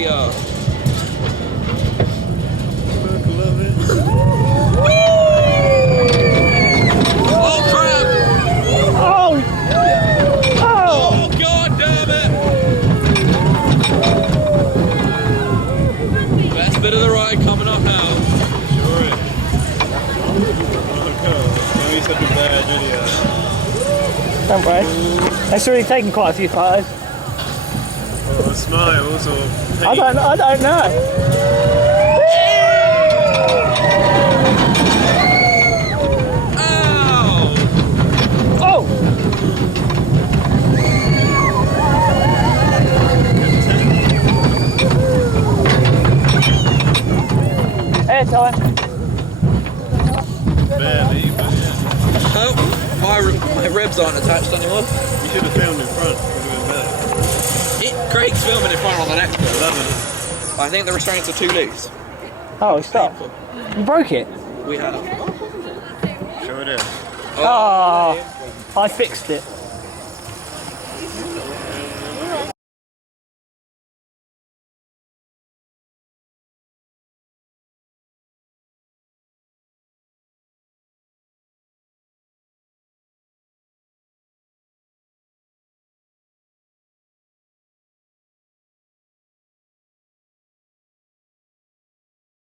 here. Love it. Oh crap! Oh! Oh! Oh god damn it! Best bit of the ride coming up now. Sure is. Oh no, it's gonna be such a bad video. Don't worry. It's already taken quite a few photos. Or smiles or pain. I don't know. Ow! Oh! Air time. Barely, but yeah. Oh, my ribs aren't attached anymore. You should have filmed in front. It would have been better. Craig's filming in front on the next one. Loving it. I think the restraints are too loose. Oh, stop. You broke it. We have. Sure did. Oh, I fixed it.